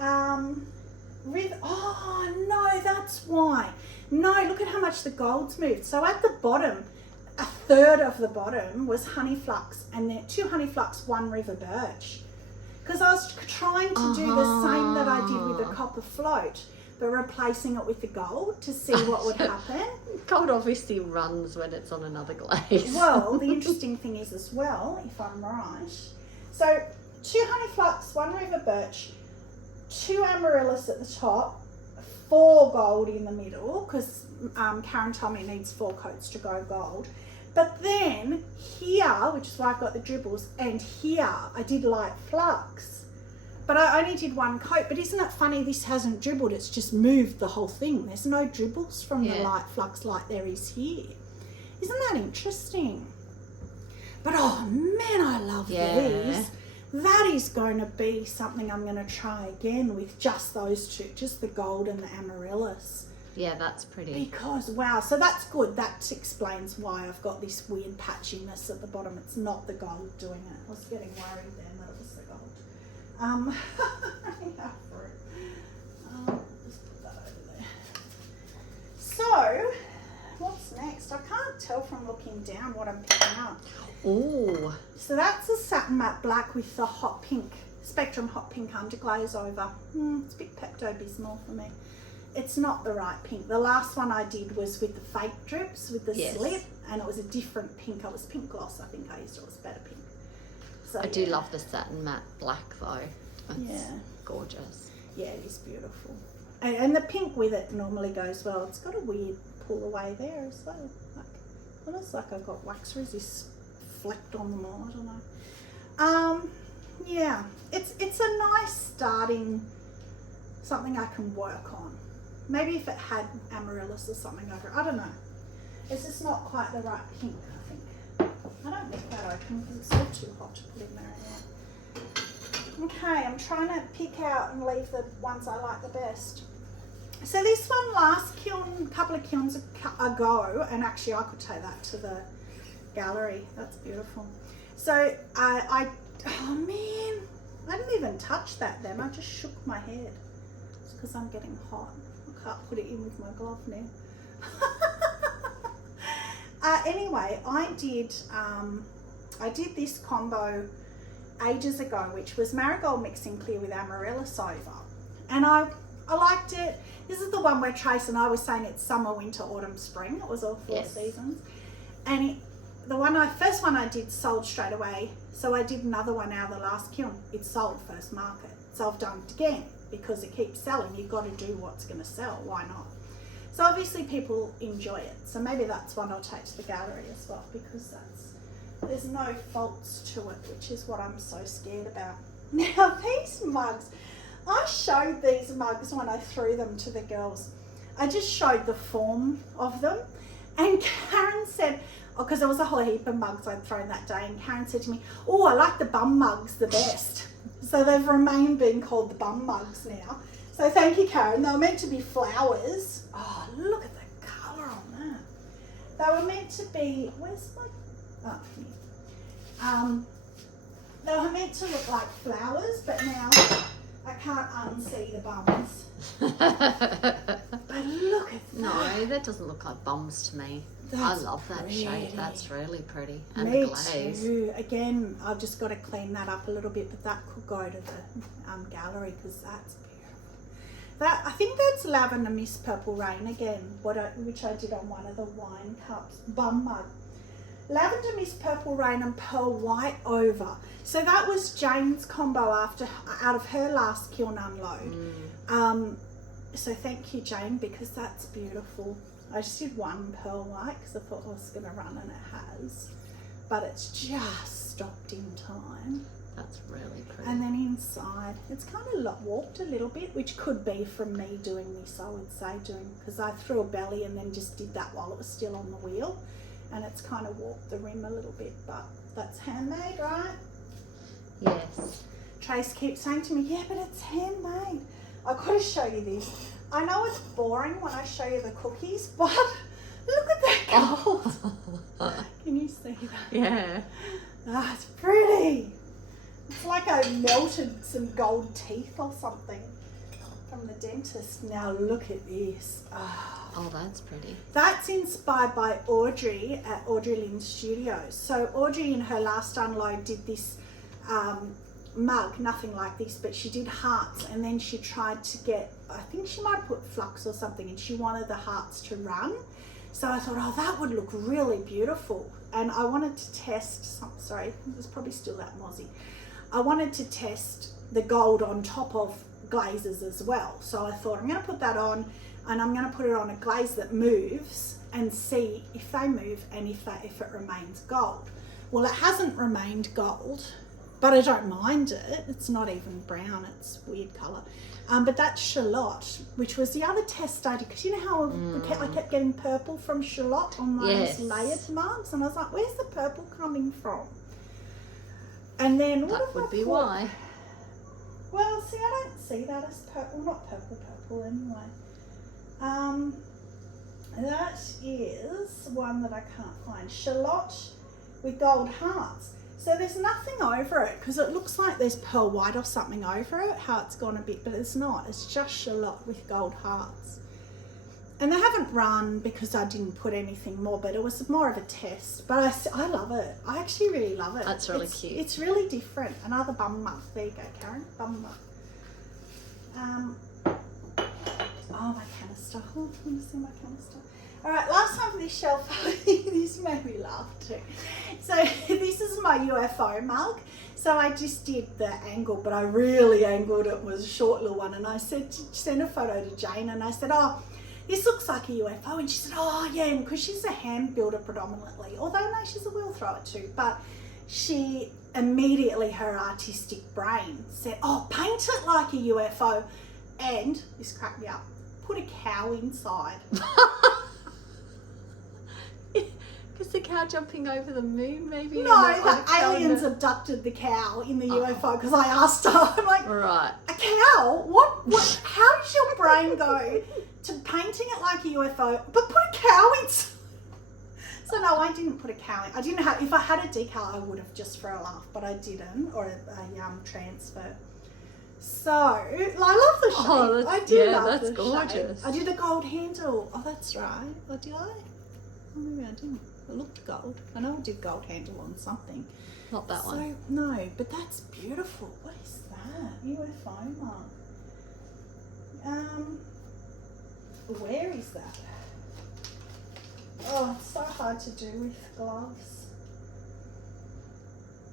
Oh no, that's why. No, look at how much the gold's moved. So at the bottom, a third of the bottom was honey flux, and then 2 honey flux, 1 river birch. Because I was trying to do the same that I did with the copper float, but replacing it with the gold to see what would happen. Gold obviously runs when it's on another glaze. Well, the interesting thing is as well, if I'm right, so 2 honey flux, 1 river birch, 2 amaryllis at the top, 4 gold in the middle, because Karen told me it needs 4 coats to go gold. But then here, which is why I've got the dribbles, and here I did light flux. But I only did 1 coat. But isn't it funny, this hasn't dribbled, it's just moved the whole thing. There's no dribbles from the light flux like there is here. Isn't that interesting? But oh man, I love these. That is going to be something I'm going to try again with just those 2, just the gold and the amaryllis. Yeah, that's pretty. Because, wow, so that's good. That explains why I've got this weird patchiness at the bottom. It's not the gold doing it. I was getting worried then that it was the gold. Yeah, just put that over there. So, what's next? I can't tell from looking down what I'm picking up. Oh. So that's a satin matte black with the hot pink, Spectrum hot pink underglaze over. It's a bit Pepto-Bismol for me. It's not the right pink. The last one I did was with the fake drips, with the slip, and it was a different pink. It was pink gloss, I think I used. It was better pink. So I do love the satin matte black though. It's gorgeous. Yeah, it is beautiful. And the pink with it normally goes well. It's got a weird pull away there as well. Like, almost like I've got wax resist flecked on them all. I don't know. Yeah, it's a nice starting, something I can work on. Maybe if it had amaryllis or something over it. I don't know. It's just not quite the right pink, I think. I don't leave that open because it's still too hot to put in there anyway. Okay, I'm trying to pick out and leave the ones I like the best. So this one last kiln, couple of kilns ago, and actually I could take that to the gallery. That's beautiful. So oh man, I didn't even touch that then. I just shook my head. It's because I'm getting hot. I can't put it in with my glove now. Anyway, I did this combo ages ago, which was marigold mixing clear with amaryllis over, and I liked it. This is the one where Trace and I were saying it's summer, winter, autumn, spring. It was all 4 seasons, and the first one I did sold straight away. So I did another one out of the last kiln. It sold first market, so I've done it again because it keeps selling. You've got to do what's going to sell. Why not? So obviously people enjoy it. So maybe that's one I'll take to the gallery as well, because there's no faults to it, which is what I'm so scared about. Now these mugs, I showed these mugs when I threw them to the girls. I just showed the form of them, and Karen said, because there was a whole heap of mugs I'd thrown that day, and Karen said to me, oh, I like the bum mugs the best. So they've remained being called the bum mugs now. So thank you, Karen. They were meant to be flowers. Oh, look at the colour on that. They were meant to be, where's my, oh, here. They were meant to look like flowers, but now I can't unsee the bums. But look at that. No, that doesn't look like bums to me. That's I love that pretty. shape. That's really pretty. And Me the glaze. too. Again, I've just got to clean that up a little bit, but that could go to the gallery because that's beautiful. I think that's Lavender Mist Purple Rain again, which I did on one of the wine cups, bum mug. Lavender Mist Purple Rain and Pearl White over. So that was Jane's combo out of her last kiln unload. So thank you, Jane, because that's beautiful. I just did one pearl white because I thought I was going to run, and it has, but it's just stopped in time. That's really pretty. And then inside, it's kind of warped a little bit, which could be from me doing this, I would say, because I threw a belly and then just did that while it was still on the wheel, and it's kind of warped the rim a little bit, but that's handmade, right? Yes. Trace keeps saying to me, yeah, but it's handmade. I've got to show you this. I know it's boring when I show you the cookies, but look at that gold. Can you see that? Yeah. Ah, it's pretty. It's like I melted some gold teeth or something from the dentist. Now look at this. Oh, that's pretty. That's inspired by Audrey at Audrey Lynn Studios. So Audrey in her last unload did this mug, nothing like this, but she did hearts, and then she tried to get, I think she might have put flux or something, and she wanted the hearts to run. So I thought, oh, that would look really beautiful. And I wanted to test, sorry, there's probably still that mozzie. I wanted to test the gold on top of glazes as well. So I thought I'm going to put that on, and I'm going to put it on a glaze that moves and see if they move and if it remains gold. Well, it hasn't remained gold, but I don't mind it. It's not even brown, it's weird colour. But that's shallot, which was the other test I did, because you know how I kept getting purple from shallot on those layered mugs, and I was like, where's the purple coming from? And then that would be why. Well, see, I don't see that as purple, not purple anyway. That is one that I can't find. Shallot with gold hearts. So there's nothing over it, because it looks like there's pearl white or something over it, how it's gone a bit, but it's not. It's just shallot with gold hearts. And they haven't run because I didn't put anything more, but it was more of a test. But I love it. I actually really love it. That's really cute. It's really different. Another bum mug. There you go, Karen. Bum mug. Oh, my canister. Oh, let me see my canister. All right, last time for this shelf. This made me laugh too. So this is my UFO mug. So I just did the angle, but I really angled it. It was a short little one, and I sent a photo to Jane, and I said, oh, this looks like a UFO. And she said, oh yeah, because she's a hand builder predominantly, although no, she's a wheel thrower too. But she immediately, her artistic brain said, oh, paint it like a UFO. And this cracked me up, put a cow inside. Is the cow jumping over the moon, maybe? No, the aliens abducted the cow in the UFO because I asked her. I'm like, right. a cow? What? How does your brain go to painting it like a UFO, but put a cow in? So no, I didn't put a cow in. I didn't have. If I had a decal, I would have just for a laugh, but I didn't, or a transfer. So I love the shape. Oh, I do love that's the gorgeous. shape. I did the gold handle. Oh, that's right. Or did I? Oh, maybe I didn't. It looked gold. I know I did gold handle on something. Not that one. No, but that's beautiful. What is that? UFO mark. Where is that? Oh, it's so hard to do with gloves.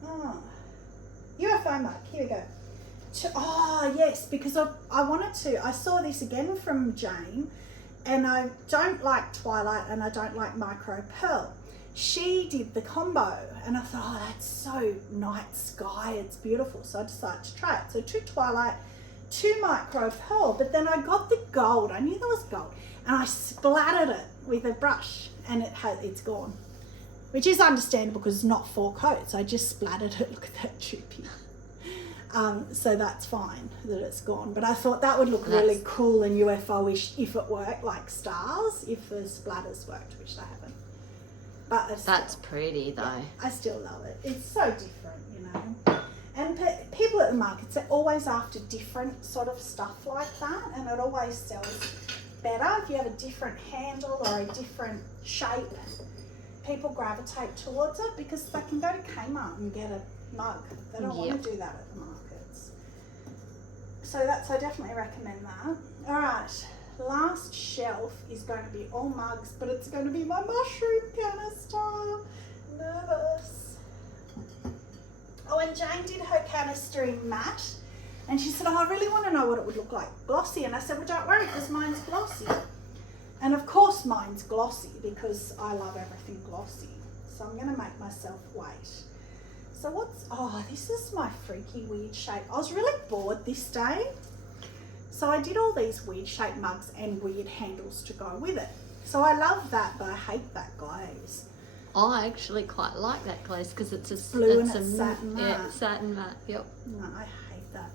Oh, UFO mark. Here we go. Oh, yes, because I wanted to. I saw this again from Jane, and I don't like Twilight and I don't like Micro Pearl. She did the combo, and I thought, oh, that's so night sky. It's beautiful. So I decided to try it. So 2 Twilight, 2 Micro Pearl, but then I got the gold. I knew there was gold, and I splattered it with a brush, and it's gone, which is understandable because it's not 4 coats. I just splattered it. Look at that droopy. So that's fine that it's gone. But I thought that would look really cool and UFO-ish if it worked, like stars, if the splatters worked, which they haven't. But that's pretty though. Yeah, I still love it. It's so different, you know. And people at the markets are always after different sort of stuff like that, and it always sells better if you have a different handle or a different shape. People gravitate towards it because they can go to Kmart and get a mug. They don't want to do that at the markets. So I definitely recommend that. All right, last shelf is going to be all mugs, but it's going to be my mushroom canister. Nervous. Oh, and Jane did her canister in matte, and she said, oh, I really want to know what it would look like glossy. And I said, well, don't worry, because mine's glossy. And of course mine's glossy because I love everything glossy. So I'm going to make myself wait. So this is my freaky weird shape. I was really bored this day. So I did all these weird shaped mugs and weird handles to go with it. So I love that, but I hate that glaze. I actually quite like that glaze because it's a blue and it's satin matte. Yeah, satin matte, yep. No, I hate that.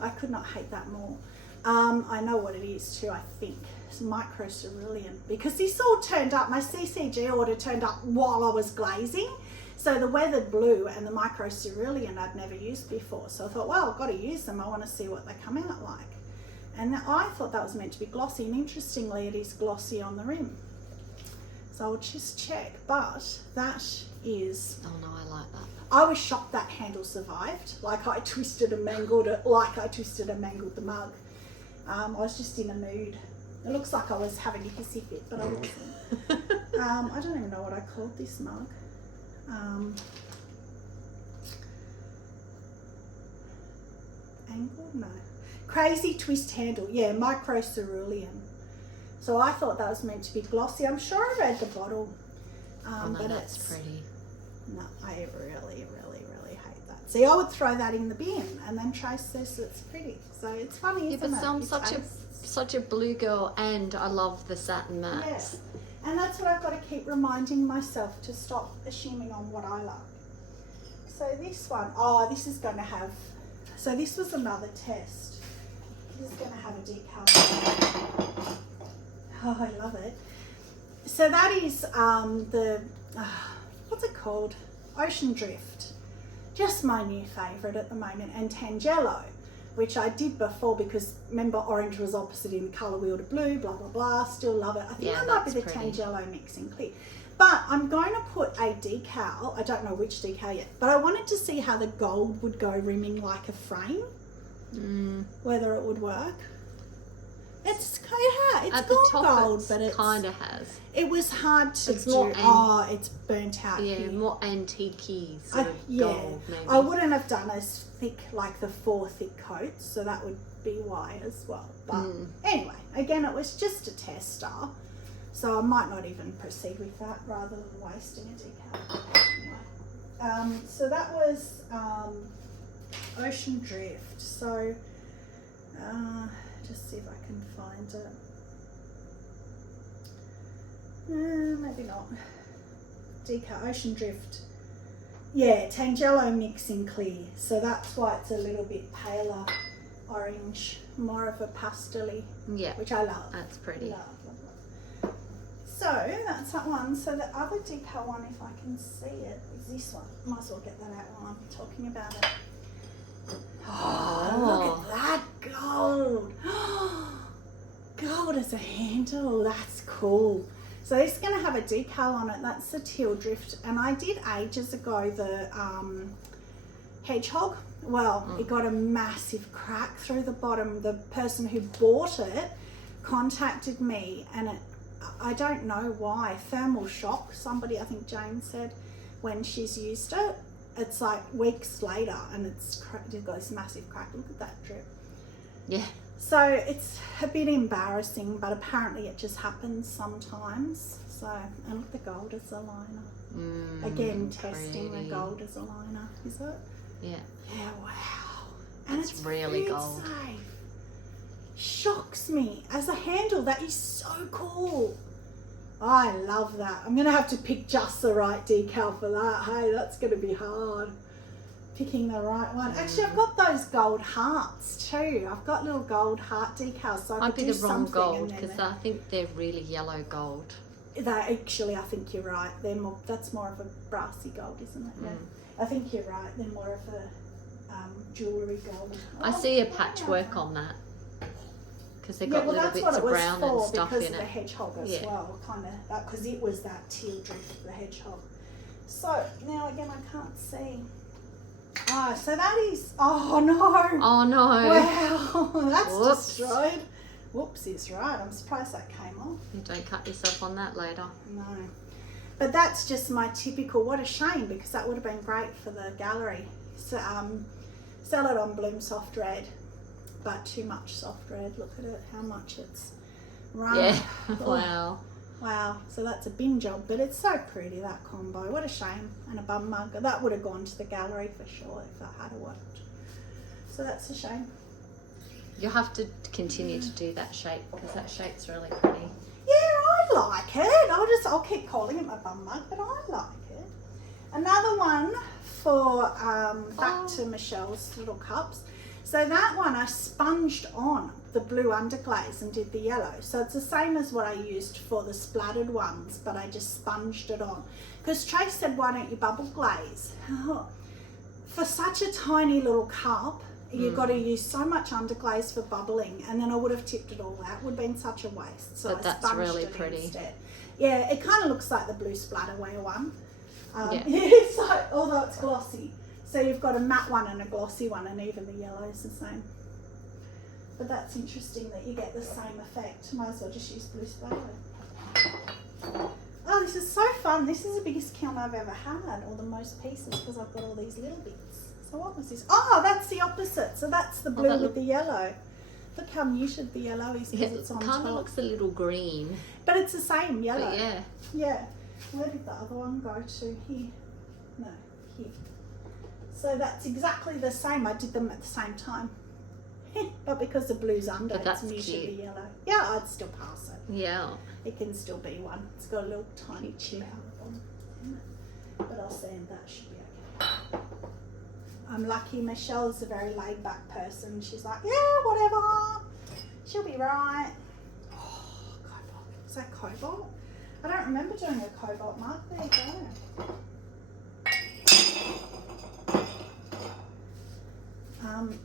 I could not hate that more. I know what it is too, I think. It's micro cerulean, because this all turned up, my CCG order turned up while I was glazing. So the weathered blue and the micro cerulean I'd never used before. So I thought, well, I've got to use them. I want to see what they come out like. And I thought that was meant to be glossy, and interestingly it is glossy on the rim. So I'll just check, but that is... Oh no, I like that. I was shocked that handle survived. Like I twisted and mangled it, like I twisted and mangled the mug. I was just in a mood. It looks like I was having a hissy fit, but I wasn't. I don't even know what I called this mug. Angled? No. Crazy twist handle. Yeah, micro cerulean. So I thought that was meant to be glossy. I'm sure I read the bottle. Oh no, but that's pretty. No, I really hate that. See, I would throw that in the bin, and then Trace says it's pretty. So it's funny, isn't it? Yeah, but I'm such a blue girl, and I love the satin mattes. Yes, and that's what I've got to keep reminding myself, to stop assuming on what I like. So this one, this is going to have, so this was another test. This is going to have a decal. Oh, I love it. So that is what's it called? Ocean Drift. Just my new favourite at the moment. And Tangelo, which I did before because remember orange was opposite in the colour wheel to blue, blah, blah, blah. Still love it. I think that might be the Tangelo mixing clear. But I'm going to put a decal, I don't know which decal yet, but I wanted to see how the gold would go rimming like a frame, whether it would work. It's at gone the top gold, but it kind of has. It was hard to it's do. More it's burnt out. Yeah, here. more antique-y sort of gold, maybe. I wouldn't have done as thick, like the 4 thick coats, so that would be why as well. But anyway, again, it was just a tester, so I might not even proceed with that rather than wasting a decal. Anyway, so that was Ocean Drift. So just see if I can find it. Maybe not. decal, Ocean Drift. Yeah, Tangelo mix in clear. So that's why it's a little bit paler orange, more of a pastel-y, Yeah. which I love. That's pretty. Love. So that's that one. So the other decal one, if I can see it, is this one. Might as well get that out while I'm talking about it. Oh, look at that gold. Gold as a handle. That's cool. So this is going to have a decal on it. That's the Teal Drift. And I did ages ago the Hedgehog. Well, it got a massive crack through the bottom. The person who bought it contacted me, and I don't know why. Thermal shock, somebody, I think Jane said, when she's used it, it's like weeks later and it's got this massive crack. Look at that drip. Yeah. So it's a bit embarrassing, but apparently it just happens sometimes. So, and look, the gold as a liner. Again, testing the gold as a liner, is it? Yeah. Yeah, wow. And It's it's really food gold. safe. Shocks me. As a handle, that is so cool. I love that. I'm going to have to pick just the right decal for that. Hey, that's going to be hard. Picking the right one. Actually, I've got those gold hearts too. I've got little gold heart decals. So I Might could be do the wrong something gold and because then I think they're really yellow gold. actually, I think you're right. They're more. That's more of a brassy gold, isn't it? Yeah. I think you're right. They're more of a jewellery gold. I see a patchwork on that because they've Yeah, got well, little that's bits what of it was brown and for stuff because in of the it. hedgehog as Yeah. well, kind of, because it was that teal drift, the hedgehog. So now again, I can't see. Oh, so that is. Oh no! Oh no! Wow, that's Whoops. destroyed. Whoops is right. I'm surprised that came off. You don't cut yourself on that later. No, but that's just my typical. What a shame, because that would have been great for the gallery. So, sell it on Bloom Soft Red, but too much soft red. Look at it, how much it's run. Yeah. Oh, Wow. wow. So that's a bin job, but it's so pretty, that combo. What a shame. And a bum mug. That would have gone to the gallery for sure if that had worked. So that's a shame. You'll have to continue to do that shape because that shape's really pretty. Yeah, I like it. I'll keep calling it my bum mug, but I like it. Another one for back to Michelle's little cups. So that one I sponged on the blue underglaze and did the yellow. So it's the same as what I used for the splattered ones, but I just sponged it on. Because Trace said, why don't you bubble glaze? For such a tiny little cup, you've got to use so much underglaze for bubbling, and then I would have tipped it all out. It would have been such a waste. So But I that's sponged really it pretty. instead. Yeah, it kind of looks like the blue splatterware one. Yeah. It's like, although it's glossy. So you've got a matte one and a glossy one, and even the yellow is the same. But that's interesting that you get the same effect. Might as well just use blue splatter. Oh, this is so fun. This is the biggest kiln I've ever had, or the most pieces, because I've got all these little bits. So what was this? Oh, that's the opposite. So that's the blue with the yellow. Look how muted the yellow is because Yeah, it's on kind of top. looks a little green. But it's the same yellow. But yeah. Yeah. Where did the other one go to? Here. No, here. So that's exactly the same. I did them at the same time. But because the blue's under, But that's it's muted cute. the yellow. Yeah, I'd still pass it. Yeah. It can still be one. It's got a little tiny chip out on it. But I'll sand that, should be okay. I'm lucky Michelle is a very laid back person. She's like, yeah, whatever. She'll be right. Oh, cobalt. Is that cobalt? I don't remember doing a cobalt mark. There you go.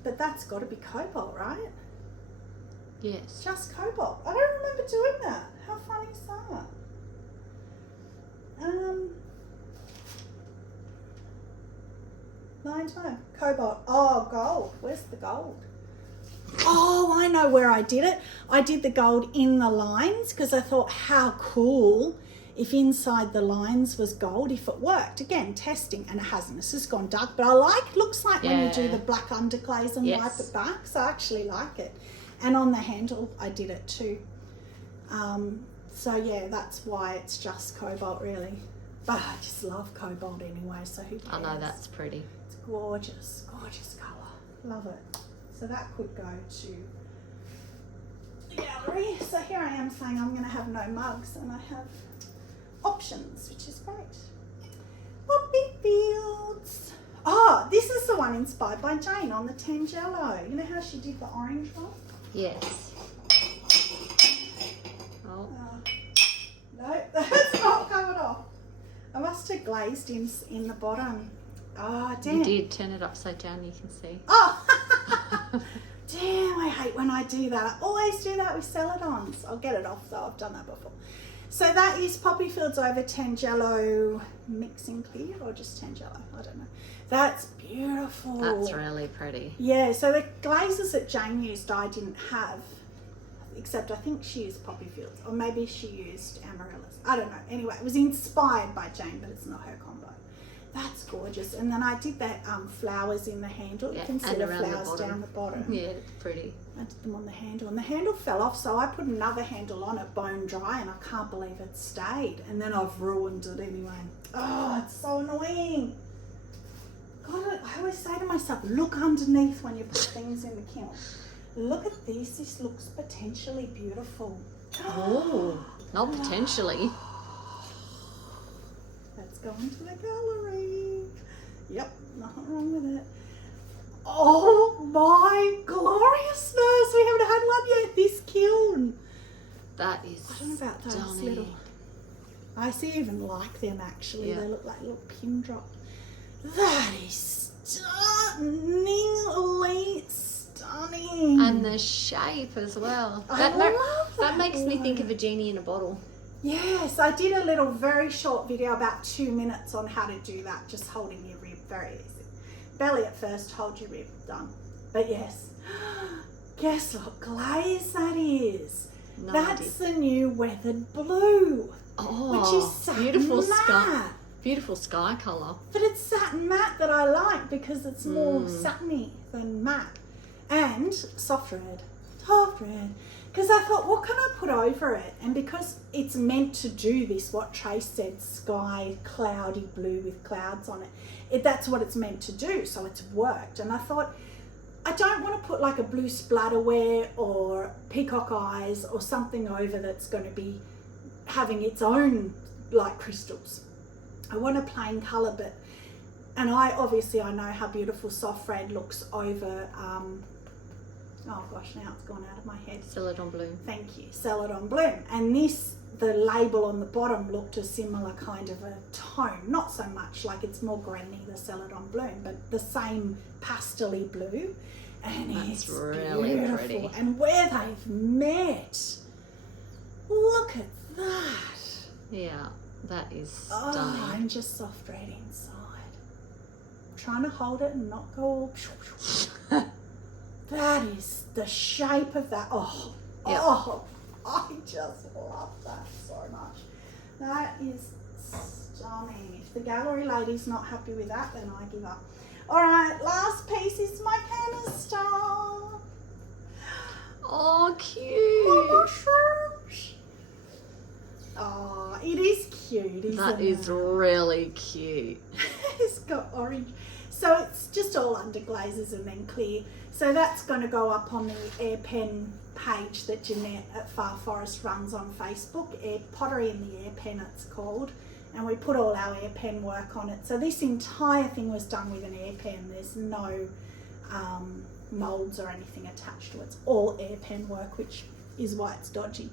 But that's got to be cobalt, right? Yes. Just cobalt. I don't remember doing that. How funny is that? Cobalt. Oh, gold. Where's the gold? Oh, I know where I did it. I did the gold in the lines because I thought how cool if inside the lines was gold, if it worked. Again, testing, and it hasn't. It's just gone dark, but I like, looks like when you do the black underglaze and wipe it back, so I actually like it. And on the handle, I did it too. So yeah, that's why it's just cobalt really. But I just love cobalt anyway, so who cares? I know that's pretty. It's gorgeous, gorgeous colour. Love it. So that could go to the gallery. So here I am saying I'm going to have no mugs, and I have options, which is great. Poppy fields. Oh, this is the one inspired by Jane on the Tangelo. You know how she did the orange one? Yes. Oh. No, that's not coming off. I must have glazed in the bottom. Oh, damn. You did turn it upside down, you can see. Oh, damn, I hate when I do that. I always do that with celadons. I'll get it off though, I've done that before. So that is Poppy Fields over Tangelo mixing clear, or just Tangelo, I don't know. That's beautiful. That's really pretty. Yeah, so the glazes that Jane used I didn't have, except I think she used Poppy Fields, or maybe she used Amaryllis. I don't know. Anyway, it was inspired by Jane, but it's not her combo. That's gorgeous. And then I did that flowers in the handle. Yeah, You can see and the around the flowers bottom. down the bottom. Yeah, it's pretty. I did them on the handle, and the handle fell off, so I put another handle on it, bone dry, and I can't believe it stayed. And then I've ruined it anyway. Oh, it's so annoying. God, I always say to myself, look underneath when you put things in the kiln. Look at this. This looks potentially beautiful. Oh, not potentially. Let's go into the gallery. Yep, nothing wrong with it. Oh my gloriousness! We haven't had one yet. This kiln. That is I don't know about those stunning. little. I see even like them actually. Yeah. They look like little pin drops. That is stunningly stunning. And the shape as well. I That, love that makes me think of a genie in a bottle. Yes, I did a little very short video about 2 minutes on how to do that, just holding your rib, very easy. Belly at first, hold your rib, done. But yes, guess what glaze that is? No That's idea. the new weathered blue, Oh, which is satin beautiful matte. sky. Beautiful sky colour. But it's satin matte that I like because it's more satiny than matte. And soft red. Because I thought, what can I put over it? And because it's meant to do this, what Trace said, sky, cloudy blue with clouds on it, that's what it's meant to do. So it's worked. And I thought, I don't want to put like a blue splatterware or peacock eyes or something over that's going to be having its own like crystals. I want a plain colour, but, and I know how beautiful soft red looks over, oh gosh, now it's gone out of my head. Celadon Bloom. Thank you, Celadon Bloom. And this, the label on the bottom looked a similar kind of a tone, not so much like it's more grainy, the Celadon Bloom, but the same pastel-y blue. And That's it's really beautiful. pretty. And where they've met, look at that. Yeah, that is Oh, stunning. and just soft red inside. I'm trying to hold it and not go all. That is the shape of that. Oh, Yep. oh, I just love that so much. That is stunning. If the gallery lady's not happy with that, then I give up. All right, last piece is my canister. Oh, My cute. mushrooms. Oh, it is cute, isn't That it? is really cute. It's got orange. So it's just all under glazes and then clear. So that's going to go up on the Air Pen page that Jeanette at Far Forest runs on Facebook. Pottery in the Air Pen it's called. And we put all our Air Pen work on it. So this entire thing was done with an Air Pen. There's no moulds or anything attached to it. It's all Air Pen work, which is why it's dodgy.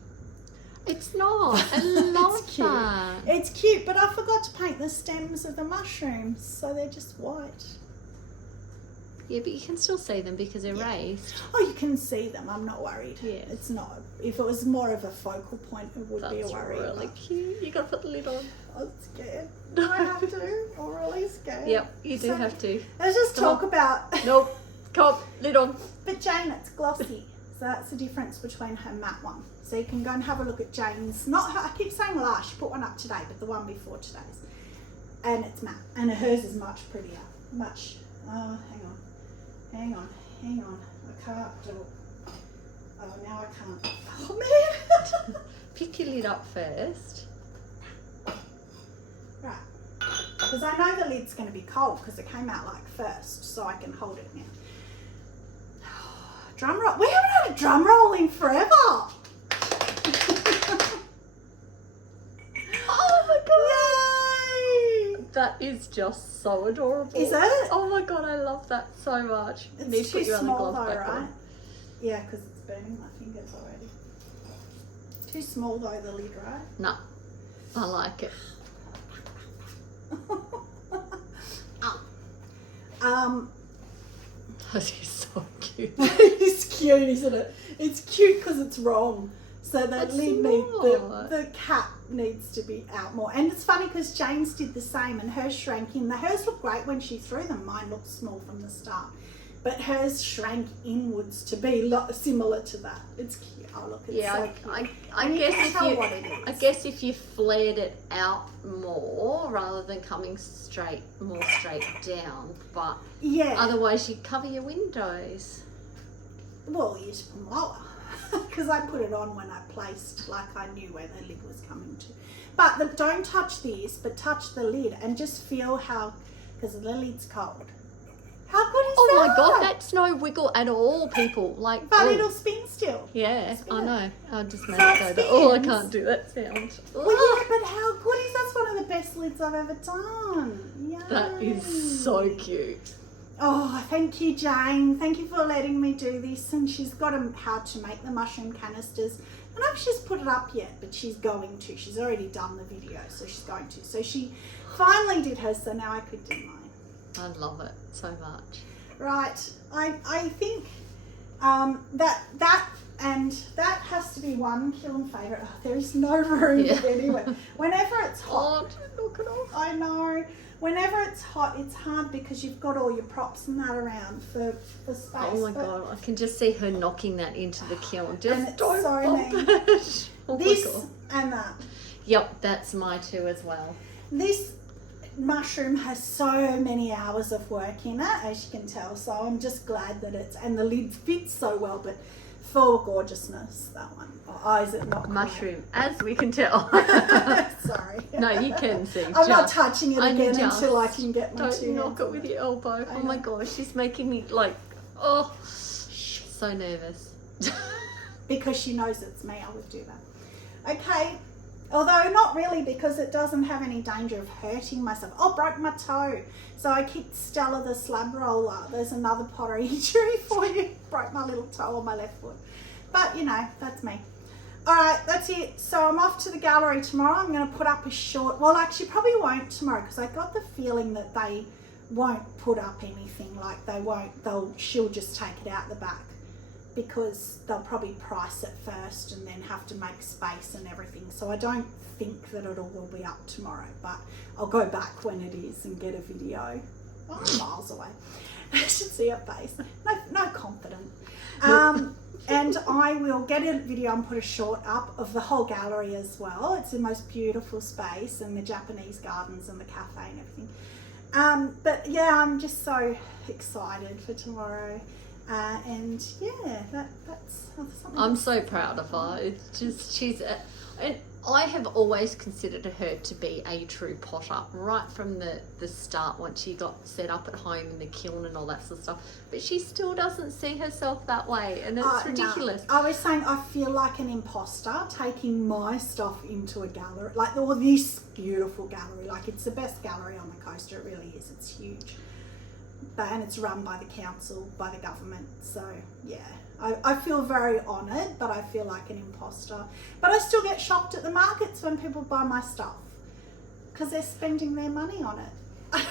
It's not. I love It's cute. that. It's cute, but I forgot to paint the stems of the mushrooms, so they're just white. Yeah, but you can still see them because they're Yeah. raised. Oh, you can see them. I'm not worried. Yeah. It's not. If it was more of a focal point, it would be a That's worry. really but cute. You got to put the lid on. I'm scared. Do I have to? I'm really scared. Yep, you do So, have to. Let's just Come talk on. about. Nope. Come on, lid on. But Jane, it's glossy. So that's the difference between her matte one. So you can go and have a look at Jane's. Not her, I keep saying last. She put one up today, but the one before today's. And it's matte. And hers is much prettier. Much. Hang on. I can't do it. Oh, now I can't. Oh, man. Pick your lid up first. Right. Because I know the lid's going to be cold because it came out like first, so I can hold it now. Drum roll. We haven't had a drum roll in forever. Oh my god! Yay! That is just so adorable. Is it? Oh my god, I love that so much. It's Need to too put your other small glove though, back right? on. Yeah, because it's burning my fingers already. Too small though, the lid, right? No, I like it. That is so cute. It's cute, isn't it? It's cute because it's wrong. So the It's lid not. the cap needs to be out more. And it's funny because Jane's did the same and hers shrank in. Hers looked great when she threw them. Mine looked small from the start. But hers shrank inwards to be similar to that. It's cute. Oh look, it's so cute. I And you guess can if tell you, what it is. I guess if you flared it out more rather than coming more straight down, but Yeah. otherwise you'd cover your windows. Well, you just put them lower. Because I put it on when I placed, like I knew where the lid was coming to. But don't touch this, but touch the lid and just feel how, because the lid's cold. How good is that? Oh my god, that's no wiggle at all, people. Like, But oh. it'll spin still. Yeah, Spin I it. know. I just made So it it go. Oh, I spins. can't do that sound. Well, yeah, but how good is that's one of the best lids I've ever done. Yay. That is so cute. Oh, thank you, Jane. Thank you for letting me do this. And she's got how to make the mushroom canisters. I don't know if she's put it up yet, but she's going to. She's already done the video, so she's going to. So she finally did hers, so now I could do mine. I love it so much. Right. I think that has to be one kiln favourite. Oh, there is no room anyway. Whenever it's hot. Oh, knock it off. I know. Whenever it's hot, it's hard because you've got all your props and that around for space. Oh my god, I can just see her knocking that into the kiln. Just it's don't so bump neat. it. Oh my This god. and that. Yep, that's my two as well. This mushroom has so many hours of work in it, as you can tell. So I'm just glad that and the lid fits so well, but for gorgeousness, that one. Oh, is it not Mushroom, as we can tell. Sorry. No, you can see. I'm not touching it again just until I can get my don't two knock hands it on with your elbow. Oh my know. gosh, she's making me like, oh, so nervous. Because she knows it's me, I would do that. Okay, although not really because it doesn't have any danger of hurting myself. Oh, broke my toe. So I kicked Stella the slab roller. There's another pottery injury for you. Broke my little toe on my left foot. But you know, that's me. All right, that's it. So I'm off to the gallery tomorrow. I'm going to put up a short, well actually probably won't tomorrow because I got the feeling that they won't put up anything, like she'll just take it out the back because they'll probably price it first and then have to make space and everything. So I don't think that it all will be up tomorrow, but I'll go back when it is and get a video. Oh, I'm miles away. I should see her face. No confidence. And I will get a video and put a short up of the whole gallery as well. It's the most beautiful space and the Japanese gardens and the cafe and everything. But yeah, I'm just so excited for tomorrow. And yeah, that's something. I'm so proud of her. It's just, and I have always considered her to be a true potter right from the start once she got set up at home in the kiln and all that sort of stuff. But she still doesn't see herself that way, and it's ridiculous. No. I was saying I feel like an imposter taking my stuff into a gallery, like this beautiful gallery. Like it's the best gallery on the coast. It really is. It's huge. And it's run by the council, by the government. So yeah, I feel very honoured, but I feel like an imposter. But I still get shocked at the markets when people buy my stuff because they're spending their money on it.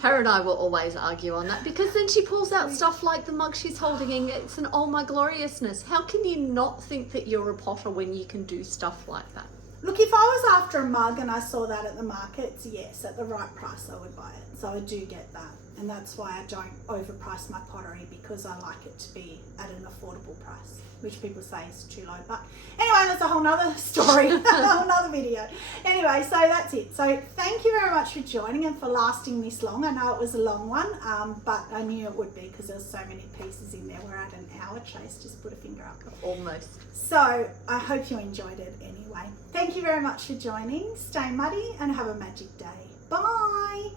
Her and I will always argue on that because then she pulls out stuff like the mug she's holding and it's an oh my gloriousness. How can you not think that you're a potter when you can do stuff like that? Look, if I was after a mug and I saw that at the markets, yes, at the right price I would buy it. So I do get that. And that's why I don't overprice my pottery because I like it to be at an affordable price, which people say is too low. But anyway, that's a whole nother story, a whole nother video. Anyway, so that's it. So thank you very much for joining and for lasting this long. I know it was a long one, but I knew it would be because there's so many pieces in there. We're at an hour, Chase, just put a finger up. Almost. So I hope you enjoyed it anyway. Thank you very much for joining. Stay muddy and have a magic day. Bye.